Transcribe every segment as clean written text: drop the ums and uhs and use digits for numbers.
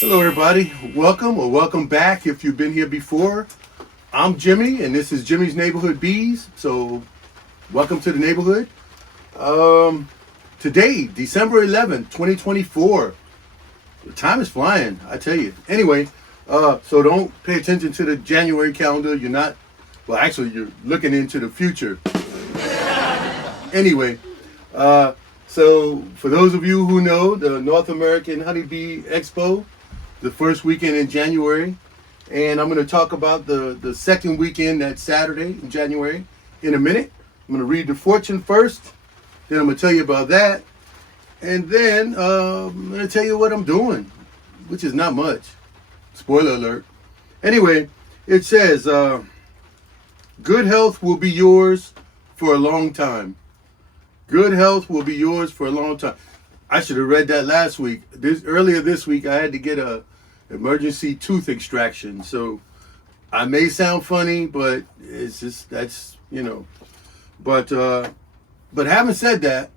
Hello everybody, welcome or welcome back if you've been here before. I'm Jimmy and this is Jimmy's Neighborhood Bees, so welcome to the neighborhood. Today, December 11th, 2024. The time is flying, I tell you. Anyway, so don't pay attention to the January calendar. You're looking into the future. Anyway, so for those of you who know, the North American Honeybee Expo, the first weekend in January, and I'm going to talk about the second weekend, that Saturday in January, in a minute. I'm going to read the fortune first, then I'm going to tell you about that, and then I'm going to tell you what I'm doing, which is not much. Spoiler alert. Anyway, it says, good health will be yours for a long time. Good health will be yours for a long time. I should have read that last week. Earlier this week, I had to get a emergency tooth extraction. So I may sound funny, but it's just But having said that,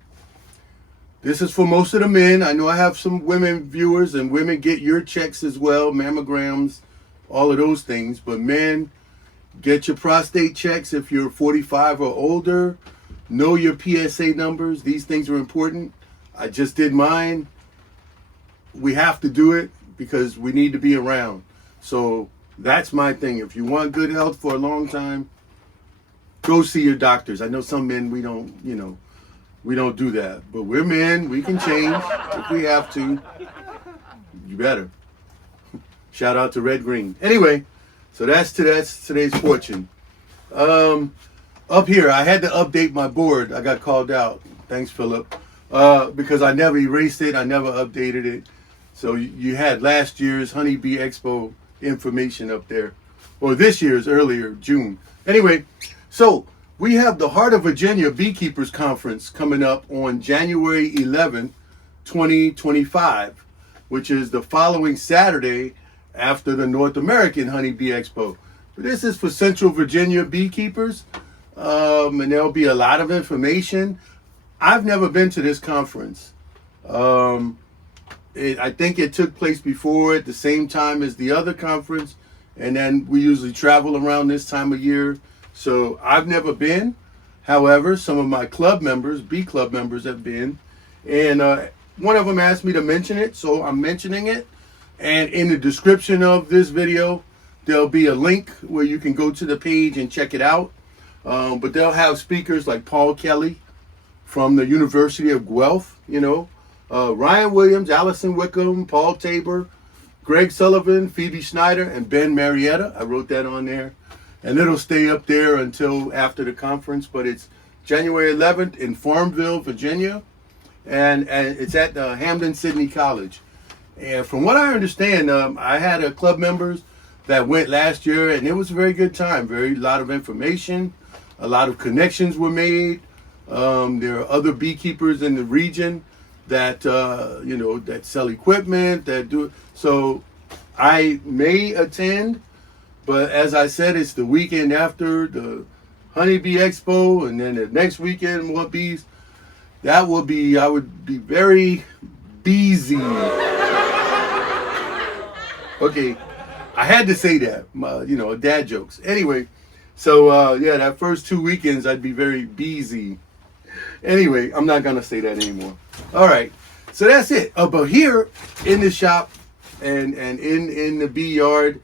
this is for most of the men. I know I have some women viewers, and women get your checks as well, mammograms, all of those things. But men, get your prostate checks if you're 45 or older. Know your PSA numbers. These things are important. I just did mine. We have to do it because we need to be around. So that's my thing. If you want good health for a long time, go see your doctors. I know some men, we don't do that. But we're men. We can change if we have to. You better. Shout out to Red Green. Anyway, so that's today's fortune. Up here, I had to update my board. I got called out. Thanks, Philip. Because I never erased it. I never updated it. So you had last year's Honeybee Expo information up there. Or this year's, earlier, June. Anyway, so we have the Heart of Virginia Beekeepers Conference coming up on January 11th, 2025, which is the following Saturday after the North American Honeybee Expo. This is for Central Virginia beekeepers. And there'll be a lot of information. I've never been to this conference. I think it took place before at the same time as the other conference, and then we usually travel around this time of year. So I've never been. However, some of my club members, bee club members, have been, and one of them asked me to mention it, so I'm mentioning it. And in the description of this video, there'll be a link where you can go to the page and check it out. But they'll have speakers like Paul Kelly from the University of Guelph, Ryan Williams, Allison Wickham, Paul Tabor, Greg Sullivan, Phoebe Schneider, and Ben Marietta. I wrote that on there. And it'll stay up there until after the conference. But it's January 11th in Farmville, Virginia. And it's at Hampden-Sydney College. And from what I understand, I had a club members that went last year, and it was a very good time. A lot of information. A lot of connections were made. There are other beekeepers in the region that that sell equipment, that do. So I may attend, but as I said, it's the weekend after the Honeybee Expo, and then the next weekend more bees. I would be very busy. Okay, I had to say that. Dad jokes. Anyway. So, that first 2 weekends, I'd be very busy. Anyway, I'm not going to say that anymore. All right. So that's it. But here in the shop and in the bee yard,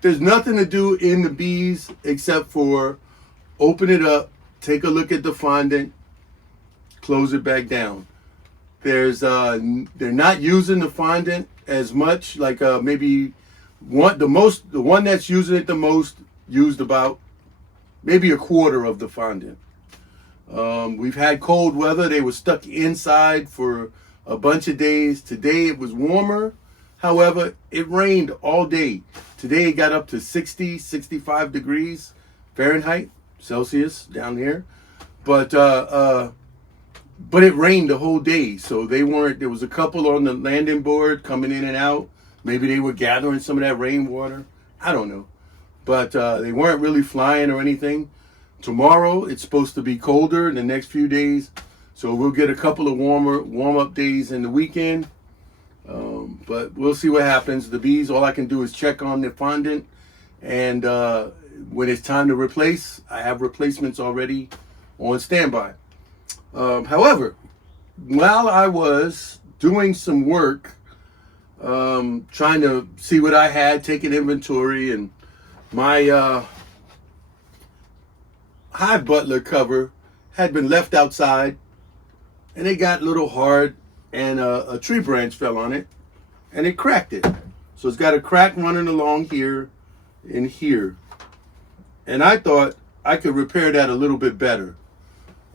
there's nothing to do in the bees except for open it up, take a look at the fondant, close it back down. They're not using the fondant as much, like maybe the one that's using it the most used about maybe a quarter of the fondant. We've had cold weather. They were stuck inside for a bunch of days. Today it was warmer. However, it rained all day. Today it got up to 60, 65 degrees Fahrenheit, Celsius down here. But it rained the whole day. So there was a couple on the landing board coming in and out. Maybe they were gathering some of that rainwater. I don't know. But they weren't really flying or anything. Tomorrow, it's supposed to be colder in the next few days. So we'll get a couple of warm-up days in the weekend. But we'll see what happens. The bees, all I can do is check on the fondant, and when it's time to replace, I have replacements already on standby. However, while I was doing some work, trying to see what I had, taking inventory, and my hive butler cover had been left outside, and it got a little hard, and a tree branch fell on it, and it cracked it. So it's got a crack running along here and here. And I thought I could repair that a little bit better.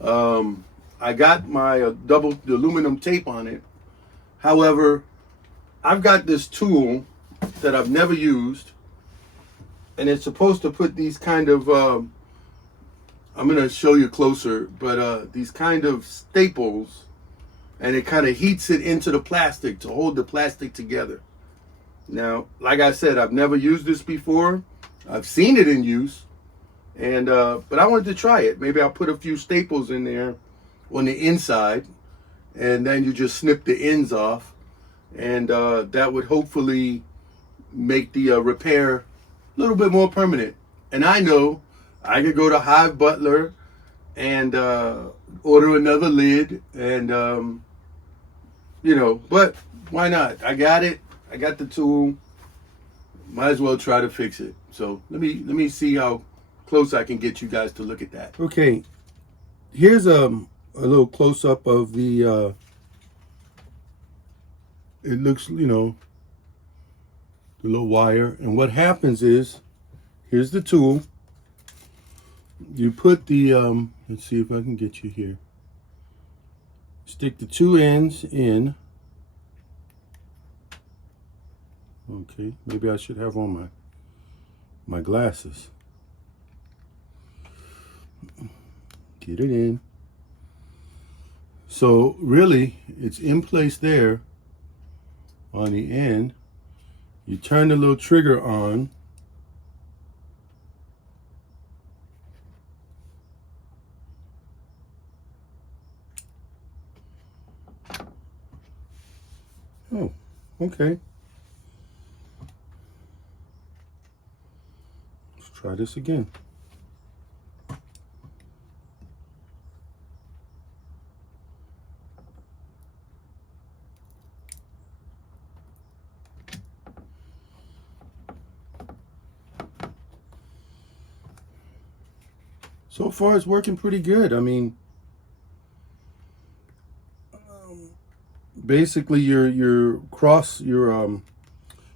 I got my double aluminum tape on it. However, I've got this tool that I've never used, and it's supposed to put these kind of, I'm going to show you closer, but these kind of staples, and it kind of heats it into the plastic to hold the plastic together. Now, like I said, I've never used this before. I've seen it in use, and but I wanted to try it. Maybe I'll put a few staples in there on the inside, and then you just snip the ends off, and that would hopefully make the repair a little bit more permanent. And I know I could go to Hive Butler and order another lid, and you know, but why not? I got it. I got the tool. Might as well try to fix it. So let me see how close I can get you guys to look at that. Okay, here's a little close up of the. It looks, you know, the little wire, and what happens is, here's the tool. You put the let's see if I can get you here. Stick the two ends in. Okay, maybe I should have on my glasses. Get it in. So really, it's in place there on the end. You turn the little trigger on. Oh, okay. Let's try this again. So far, it's working pretty good. I mean, basically, you're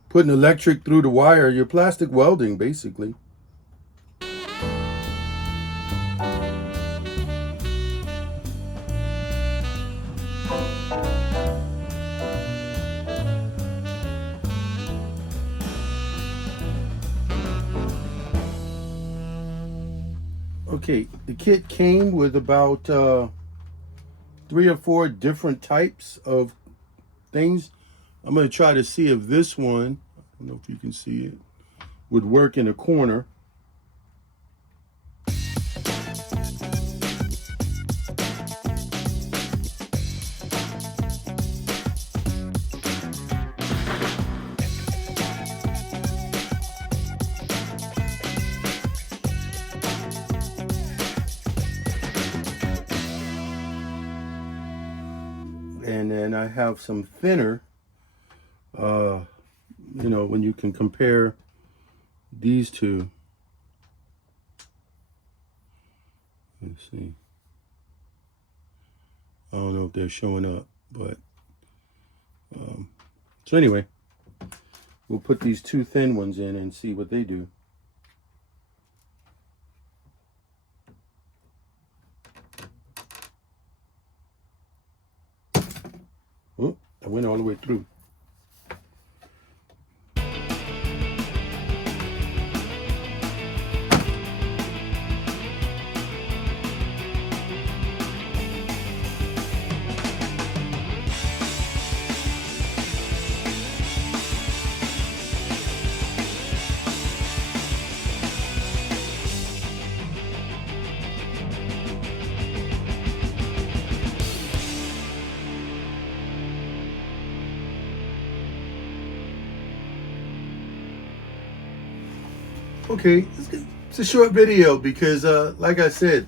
putting electric through the wire. You're plastic welding, basically. Okay, the kit came with about 3 or 4 different types of things. I'm going to try to see if this one, I don't know if you can see it, would work in a corner. And then I have some thinner, you know, when you can compare these two. Let's see. I don't know if they're showing up, but so anyway, we'll put these 2 thin ones in and see what they do. Oh, I went all the way through. Okay, it's a short video because, like I said,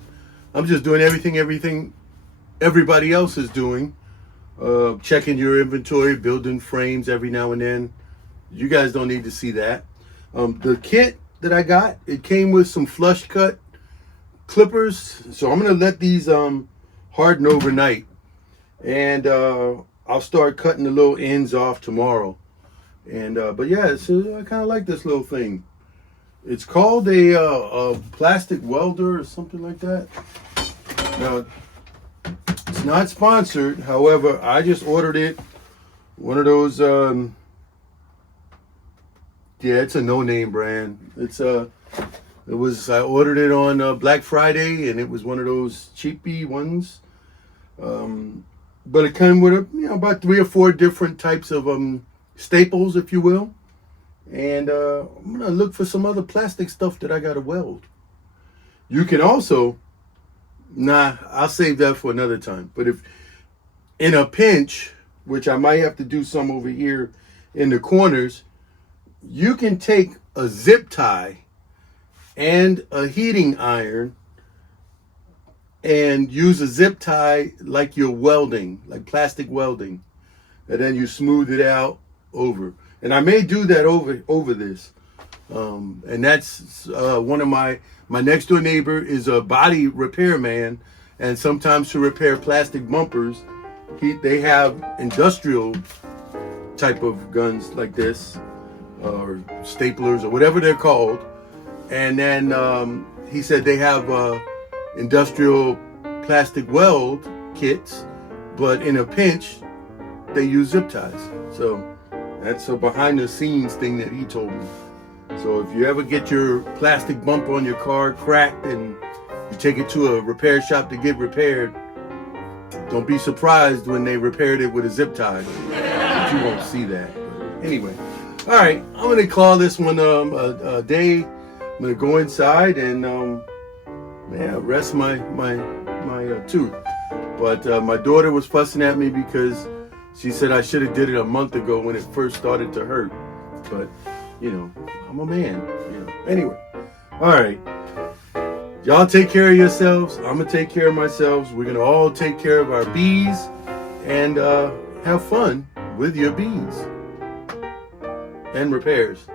I'm just doing everything everybody else is doing. Checking your inventory, building frames every now and then. You guys don't need to see that. The kit that I got, it came with some flush cut clippers. So I'm going to let these harden overnight. And I'll start cutting the little ends off tomorrow. And but yeah, I kind of like this little thing. It's called a plastic welder or something like that. Now, it's not sponsored. However, I just ordered it. One of those, yeah, it's a no-name brand. I ordered it on Black Friday, and it was one of those cheapy ones. But it came with about 3 or 4 different types of staples, if you will. And I'm gonna look for some other plastic stuff that I gotta weld. You can also, I'll save that for another time. But if in a pinch, which I might have to do some over here in the corners, you can take a zip tie and a heating iron and use a zip tie like you're welding, like plastic welding, and then you smooth it out over. And I may do that over this. And that's one of my next door neighbor is a body repair man, and sometimes to repair plastic bumpers, they have industrial type of guns like this, or staplers or whatever they're called. And then he said they have industrial plastic weld kits, but in a pinch they use zip ties. So that's a behind the scenes thing that he told me. So if you ever get your plastic bumper on your car cracked and you take it to a repair shop to get repaired, don't be surprised when they repaired it with a zip tie. But you won't see that. But anyway, all right, I'm gonna call this one a day. I'm gonna go inside and rest my tooth. But my daughter was fussing at me because she said I should have did it a month ago when it first started to hurt. But, I'm a man, Anyway, all right. Y'all take care of yourselves. I'm going to take care of myself. We're going to all take care of our bees and have fun with your bees and repairs.